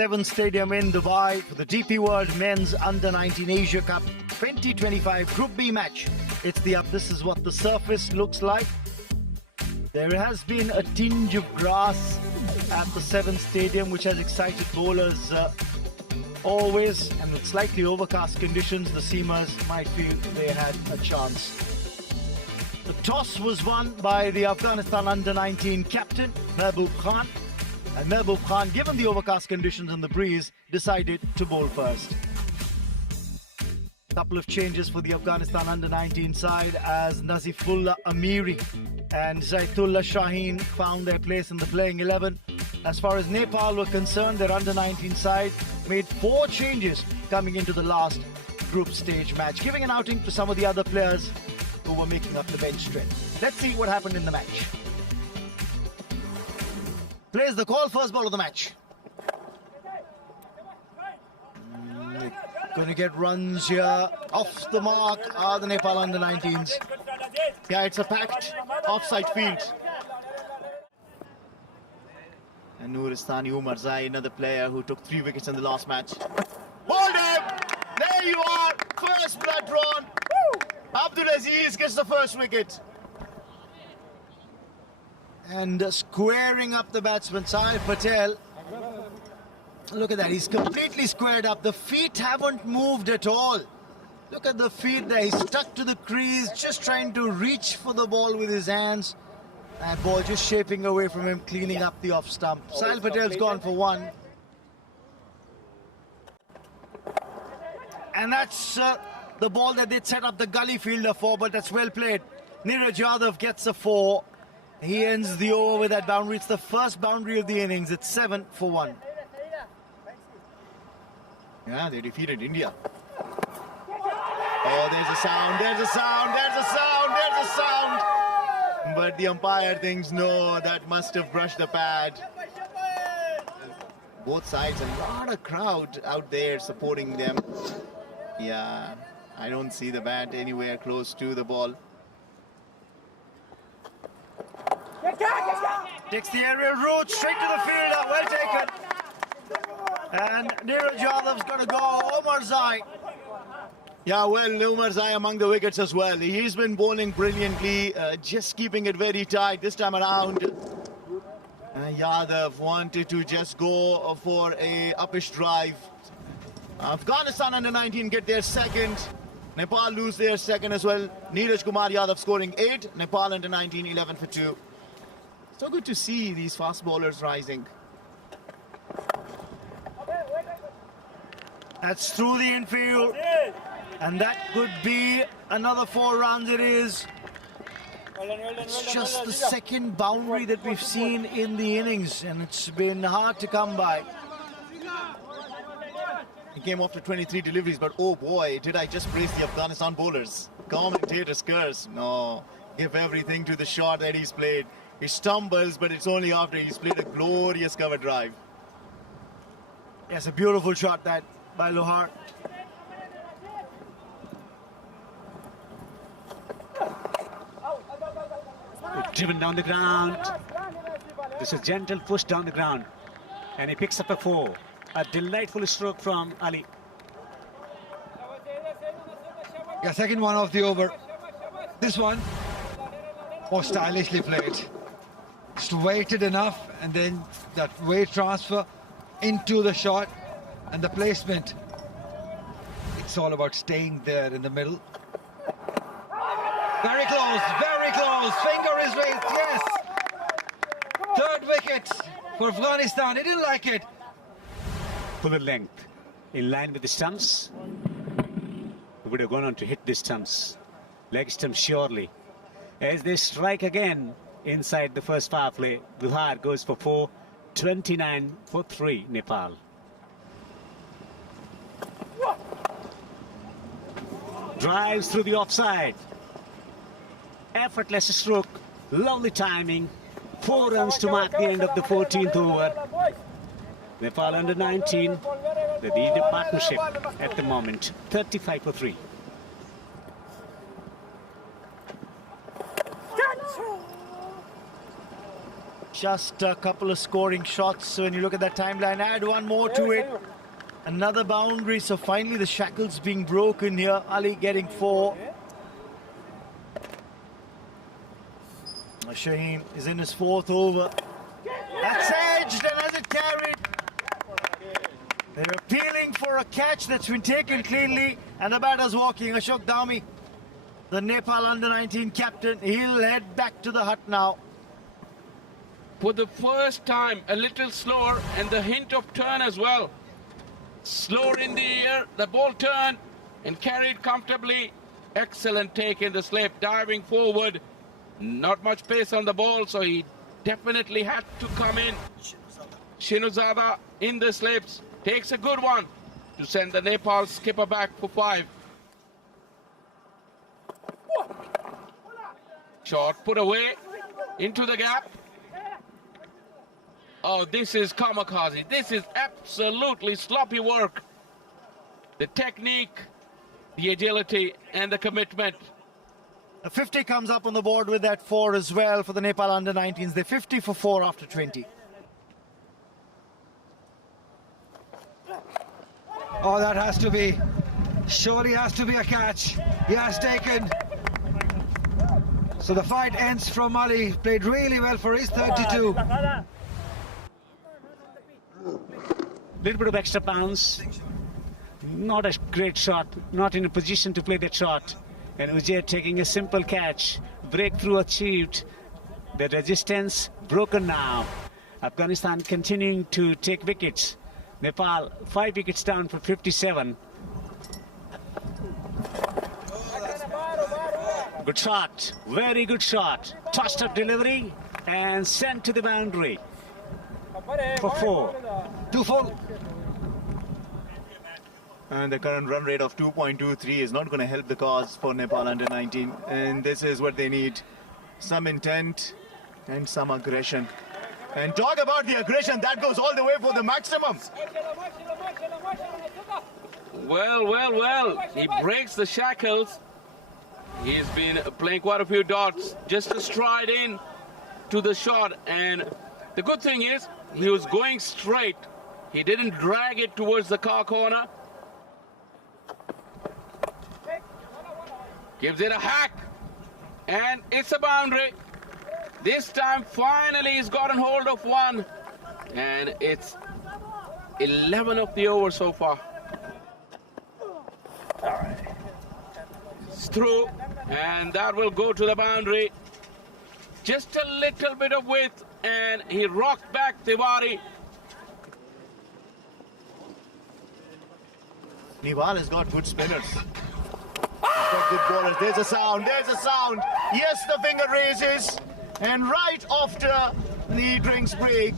7 Stadium in Dubai for the DP World Men's Under-19 Asia Cup 2025 Group B match. This is what the surface looks like. There has been a tinge of grass at the 7 Stadium, which has excited bowlers always, and with slightly overcast conditions, the seamers might feel they had a chance. The toss was won by the Afghanistan Under-19 captain, Mehboob Khan. And Mehboob Khan, given the overcast conditions and the breeze, decided to bowl first. A couple of changes for the Afghanistan Under-19 side as Nazifullah Amiri and Zaitullah Shaheen found their place in the playing 11. As far as Nepal were concerned, their Under-19 side made 4 changes coming into the last group stage match, giving an outing to some of the other players who were making up the bench strength. Let's see what happened in the match. Plays the call, first ball of the match. Going to get runs here. Off the mark are the Nepal Under-19s. Yeah, it's a packed offside field. And Nuristan Umarzai, another player who took 3 wickets in the last match. Hold him! There you are! First blood drawn. Abdul Aziz gets the first wicket. And squaring up the batsman, Sahil Patel. Look at that, he's completely squared up. The feet haven't moved at all. Look at the feet there, he's stuck to the crease, just trying to reach for the ball with his hands. And ball just shaping away from him, cleaning up the off stump. Sahil Patel's gone for 1. And that's the ball that they'd set up the gully fielder for, but that's well played. Neeraj Yadav gets a 4. He ends the over with that boundary. It's the first boundary of the innings. It's 7 for 1. Yeah, they defeated India. Oh, there's a sound, there's a sound, there's a sound, there's a sound. But the umpire thinks, no, that must have brushed the pad. Both sides, a lot of crowd out there supporting them. Yeah, I don't see the bat anywhere close to the ball. Takes the aerial route straight to the fielder, well taken. And Neeraj Yadav's going to go. Umarzai. Yeah, well, Umarzai among the wickets as well. He's been bowling brilliantly, just keeping it very tight this time around. Yadav wanted to just go for a uppish drive. Afghanistan Under-19 get their second. Nepal lose their second as well. Neeraj Kumar Yadav scoring 8. Nepal Under-19 11 for 2. So good to see these fast bowlers rising. That's through the infield. And that could be another 4 runs. It is. It's just the second boundary that we've seen in the innings, and it's been hard to come by. He came off to 23 deliveries, but oh boy, did I just praise the Afghanistan bowlers. Commentators curse. No, give everything to the shot that he's played. He stumbles, but it's only after he's played a glorious cover drive. Yes, a beautiful shot that by Lohar. Driven down the ground. This is gentle push down the ground. And he picks up a 4. A delightful stroke from Ali. Yeah, second one of the over. This one, more stylishly played. Just waited enough, and then that weight transfer into the shot and the placement. It's all about staying there in the middle. Very close, very close. Finger is raised, yes. 3rd wicket for Afghanistan. He didn't like it. Full length, in line with the stumps. He would have gone on to hit the stumps. Leg stump surely. As they strike again inside the first power play, Duhar goes for 4. 29 for 3, Nepal. Drives through the offside. Effortless stroke, lovely timing. 4 runs to mark the end of the 14th over. Nepal Under-19, the leader partnership at the moment, 35 for 3. Just a couple of scoring shots. So when you look at that timeline, add one more to it. Another boundary. So finally the shackles being broken here. Ali getting 4. Shaheen is in his 4th over. That's edged and has it carried. They're appealing for a catch that's been taken cleanly, and the batter's walking. Ashok Dami, the Nepal under-19 captain, he'll head back to the hut now. For the first time, a little slower, and the hint of turn as well. Slower in the air, the ball turned and carried comfortably. Excellent take in the slip, diving forward. Not much pace on the ball, so he definitely had to come in. Shinuzada in the slips, takes a good one to send the Nepal skipper back for 5. Shot put away into the gap. Oh, this is kamikaze. This is absolutely sloppy work. The technique, the agility, and the commitment. A 50 comes up on the board with that 4 as well for the Nepal under-19s. They're 50 for 4 after 20. Oh, that has to be, surely has to be a catch. He has taken. So the fight ends from Ali. Played really well for his 32. Little bit of extra bounce. Not a great shot. Not in a position to play that shot. And Ujair taking a simple catch. Breakthrough achieved. The resistance broken now. Afghanistan continuing to take wickets. Nepal 5 wickets down for 57. Good shot. Very good shot. Tossed up delivery and sent to the boundary for 4. 2 full. And the current run rate of 2.23 is not going to help the cause for Nepal under-19. And this is what they need. Some intent and some aggression. And talk about the aggression, that goes all the way for the maximum. Well. He breaks the shackles. He's been playing quite a few dots just to stride in to the shot. And the good thing is, he was going straight. He didn't drag it towards the car corner. Gives it a hack, and it's a boundary. This time, finally, he's gotten hold of one, and it's 11 of the over so far. It's through, and that will go to the boundary. Just a little bit of width, and he rocked back Tiwari. Nepal has got good spinners. Got good bowlers. There's a sound. Yes, the finger raises. And right after the drinks break.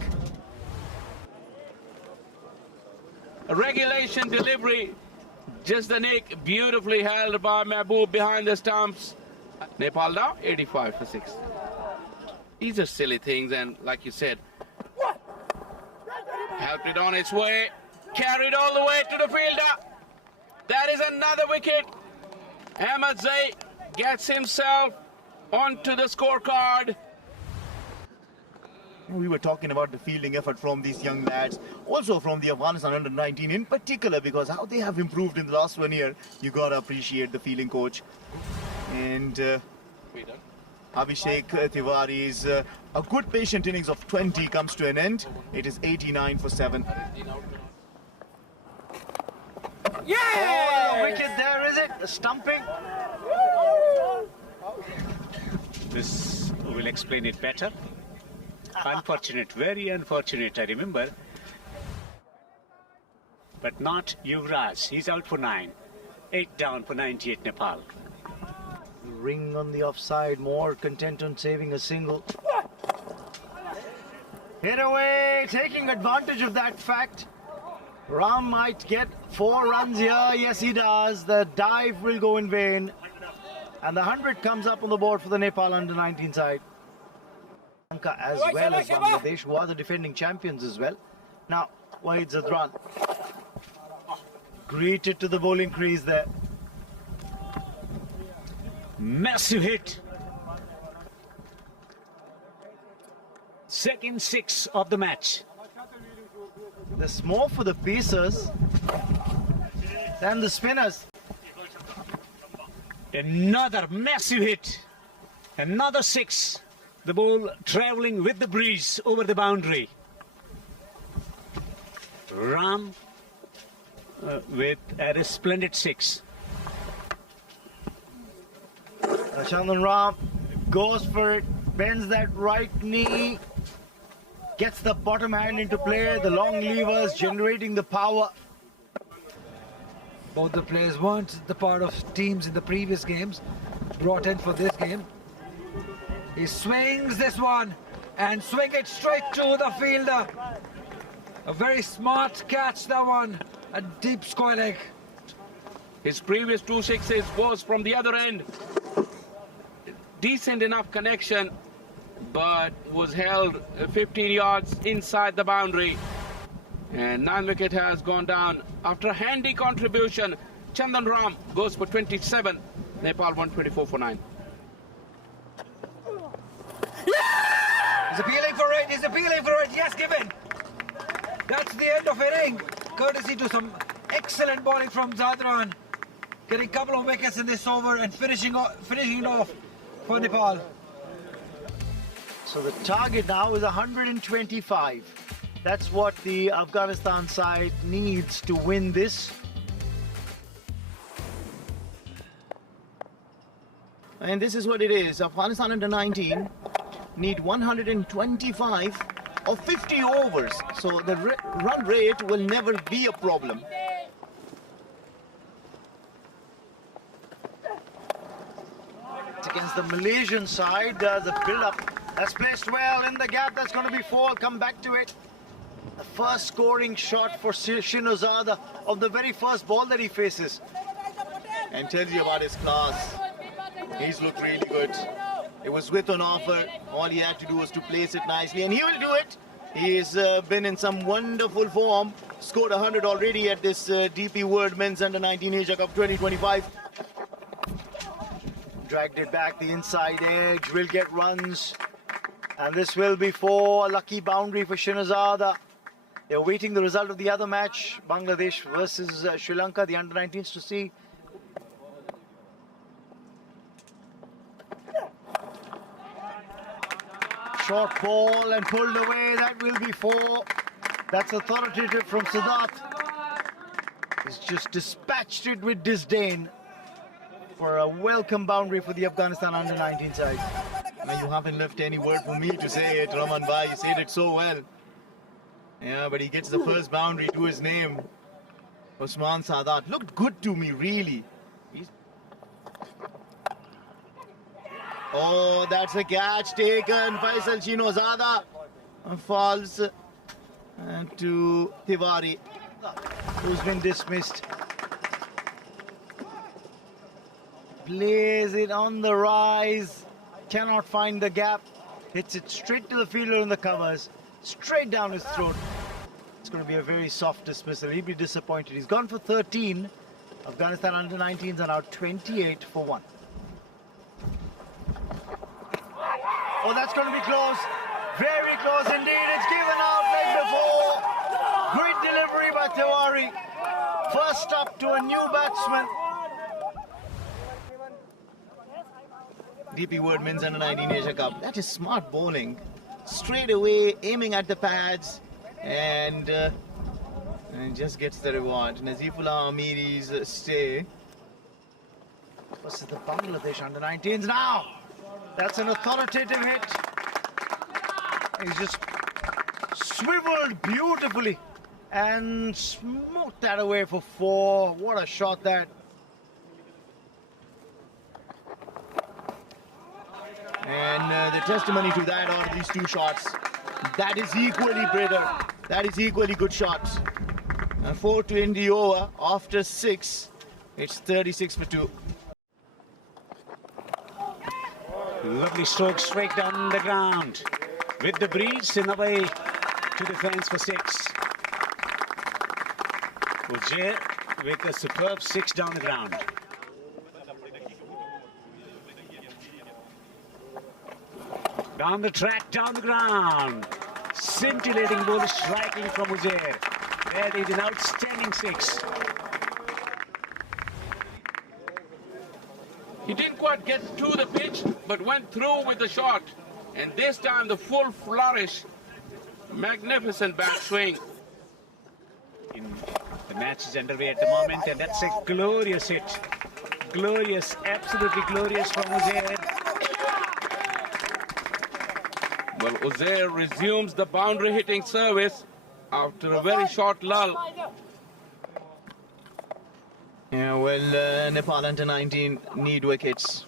A regulation delivery. Just the nick. Beautifully held by Mahbub behind the stumps. Nepal now 85 for 6. These are silly things, and like you said, helped it on its way. Carried all the way to the fielder. That is another wicket. Ahmed Zay gets himself onto the scorecard. We were talking about the fielding effort from these young lads, also from the Afghanistan under-19 in particular, because how they have improved in the last 1 year. You gotta appreciate the fielding coach. And Abhishek Tiwari's a good patient innings of 20 comes to an end. It is 89 for 7. Yeah! Oh, wicket there, is it? The stumping. This will explain it better. Unfortunate, very unfortunate, I remember. But not Yuvraj. He's out for 9. 8 down for 98 Nepal. Ring on the offside, more content on saving a single. Hit away, taking advantage of that fact. Ram might get 4 runs here. Yes, he does. The dive will go in vain. And the 100 comes up on the board for the Nepal under-19 side. Lanka as well as Bangladesh, who are the defending champions as well. Now, Wahid Zadran greeted to the bowling crease there. Massive hit. second six of the match. There's more for the pacers than the spinners. Another massive hit. Another six. The ball travelling with the breeze over the boundary. Ram with a splendid six. Chandan Ram goes for it, bends that right knee, gets the bottom hand into play, the long levers generating the power. Both the players weren't the part of teams in the previous games, brought in for this game. He swings this one and swing it straight to the fielder. A very smart catch, that one. A deep square leg. His previous 2 sixes was from the other end. Decent enough connection, but was held 15 yards inside the boundary. And 9 wicket has gone down. After a handy contribution, Chandan Ram goes for 27. Nepal 124 for 9. He's appealing for it, he's appealing for it. Yes, given. That's the end of inning. Courtesy to some excellent bowling from Zadran. Getting a couple of wickets in this over and finishing it off for Nepal. So the target now is 125. That's what the Afghanistan side needs to win this. And this is what it is. Afghanistan under 19 need 125 of 50 overs. So the run rate will never be a problem. Against the Malaysian side, the build-up that's placed well in the gap. That's going to be 4. I'll come back to it. The first scoring shot for Shinozada of the very first ball that he faces. And tells you about his class. He's looked really good. It was with an offer. All he had to do was to place it nicely, and he will do it. He's been in some wonderful form. Scored 100 already at this DP World Men's Under 19 Asia Cup 2025. Dragged it back the inside edge, will get runs, and this will be for a lucky boundary for Shinozada. They're waiting the result of the other match, Bangladesh versus Sri Lanka, the under 19s, to see. Short ball and pulled away. That will be 4. That's authoritative from Siddharth. He's just dispatched it with disdain for a welcome boundary for the Afghanistan under 19 side. Now you haven't left any word for me to say it, Raman Bhai. You said it so well. Yeah, but he gets the first boundary to his name. Osman Sadat looked good to me, really. Oh, that's a catch taken. Faisal Shinozada falls to Tiwari, who's been dismissed. Plays it on the rise, cannot find the gap, hits it straight to the fielder in the covers, straight down his throat. It's going to be a very soft dismissal. He'd be disappointed. He's gone for 13. Afghanistan under 19s are now 28 for 1. Oh, that's going to be close. Very close indeed. It's given out like before. Great delivery by Tiwari. First up to a new batsman. DP World Men's Under 19 Asia Cup. That is smart bowling. Straight away, aiming at the pads, and just gets the reward. Nazifullah Amiri's stay. Versus the Bangladesh under 19s now. That's an authoritative hit. He's just swiveled beautifully and smoked that away for 4. What a shot that. And the testimony to that are these 2 shots. That is equally better. That is equally good shots. 4 to end the over. After 6, it's 36 for 2. Lovely stroke straight down the ground. With the breeze in the way to the fence for 6. Ujay with a superb 6 down the ground. Down the track, down the ground. Scintillating ball striking from Uzair. That is an outstanding six. He didn't quite get to the pitch, but went through with the shot. And this time the full flourish. Magnificent backswing. The match is underway at the moment, and that's a glorious hit. Glorious, absolutely glorious from Uzair. Well, Uzair resumes the boundary hitting service after a very short lull. Yeah, well, Nepal U19 need wickets.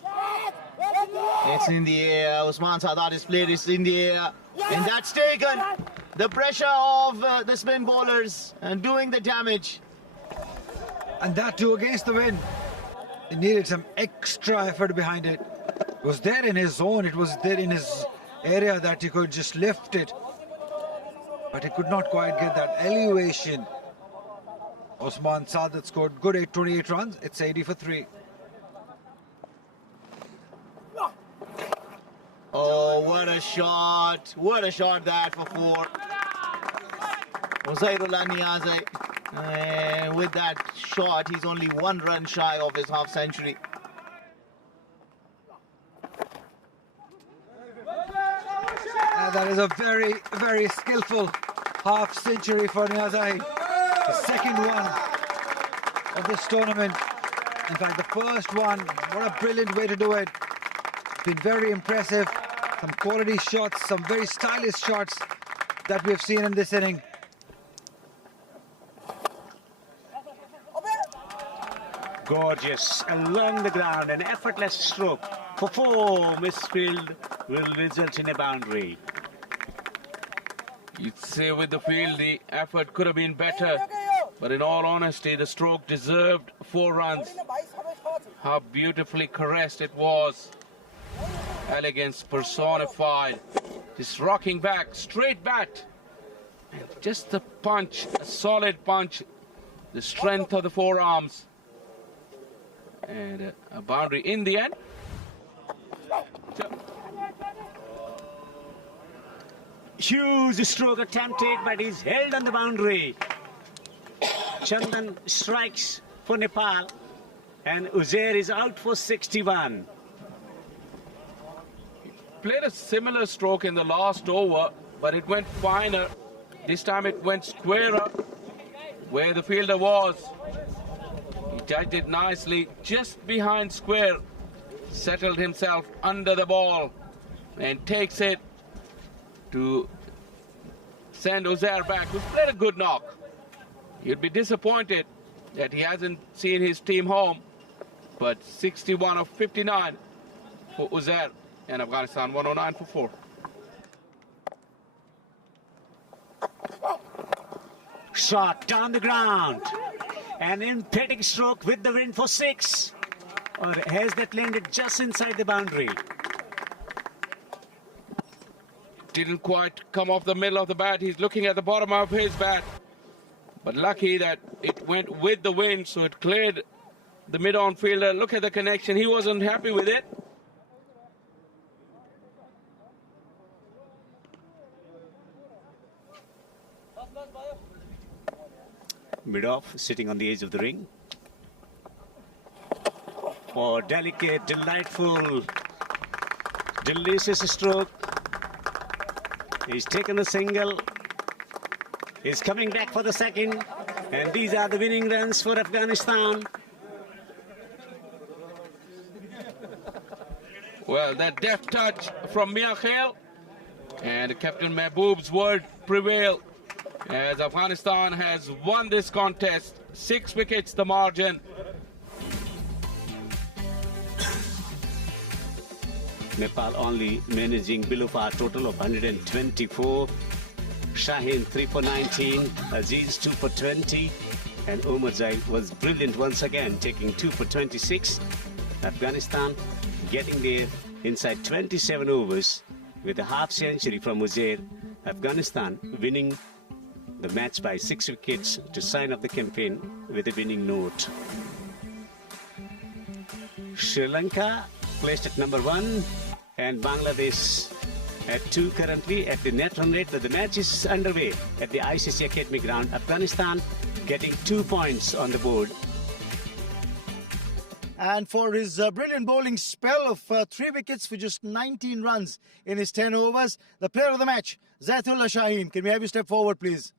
It's in the air. Usman Sadat's played is in the air. And that's taken. The pressure of the spin bowlers and doing the damage. And that too against the wind. He needed some extra effort behind it. It was there in his zone. It was there in his area that he could just lift it. But he could not quite get that elevation. Usman Sadat scored good 828 runs. It's 80 for 3. Oh, what a shot. What a shot that for 4. Uzairullah Niazi. And with that shot, he's only 1 run shy of his half century. That is a very, very skillful half century for Niazi. The second one of this tournament. In fact, the first one, what a brilliant way to do it. Been very impressive. Some quality shots, some very stylish shots that we've seen in this inning. Gorgeous, along the ground, an effortless stroke for 4. Misfield will result in a boundary. You'd say with the field the effort could have been better, but in all honesty the stroke deserved 4 runs. How beautifully caressed it was. Elegance personified. This rocking back, straight bat. And just the punch, a solid punch. The strength of the forearms. And a boundary in the end. Huge stroke attempted, but he's held on the boundary. Chandan strikes for Nepal, and Uzair is out for 61. Played a similar stroke in the last over, but it went finer. This time it went squarer where the fielder was. He judged it nicely just behind square, settled himself under the ball and takes it to send Uzair back, who's played a good knock. You'd be disappointed that he hasn't seen his team home, but 61 of 59 for Uzair, and Afghanistan 109 for 4. Shot down the ground. An emphatic stroke with the wind for 6. Or has that landed just inside the boundary? Didn't quite come off the middle of the bat. He's looking at the bottom of his bat. But lucky that it went with the wind, so it cleared the mid-on fielder. Look at the connection. He wasn't happy with it. Mid-off, sitting on the edge of the ring. Oh, delicate, delightful, delicious stroke. He's taken a single. He's coming back for the second. And these are the winning runs for Afghanistan. Well, that deft touch from Mia Khail. And Captain Mehboob's word prevailed as Afghanistan has won this contest. 6 wickets the margin. Nepal only managing below par total of 124. Shaheen 3 for 19, Aziz 2 for 20, and Omarzai was brilliant once again, taking 2 for 26. Afghanistan getting there inside 27 overs with a half century from Uzair. Afghanistan winning the match by 6 wickets to sign up the campaign with a winning note. Sri Lanka placed at number 1 and Bangladesh At 2 currently at the net run rate. The match is underway at the ICC Academy ground. Afghanistan getting 2 points on the board. And for his brilliant bowling spell of 3 wickets for just 19 runs in his 10 overs, the player of the match, Zaitullah Shaheen. Can we have you step forward, please?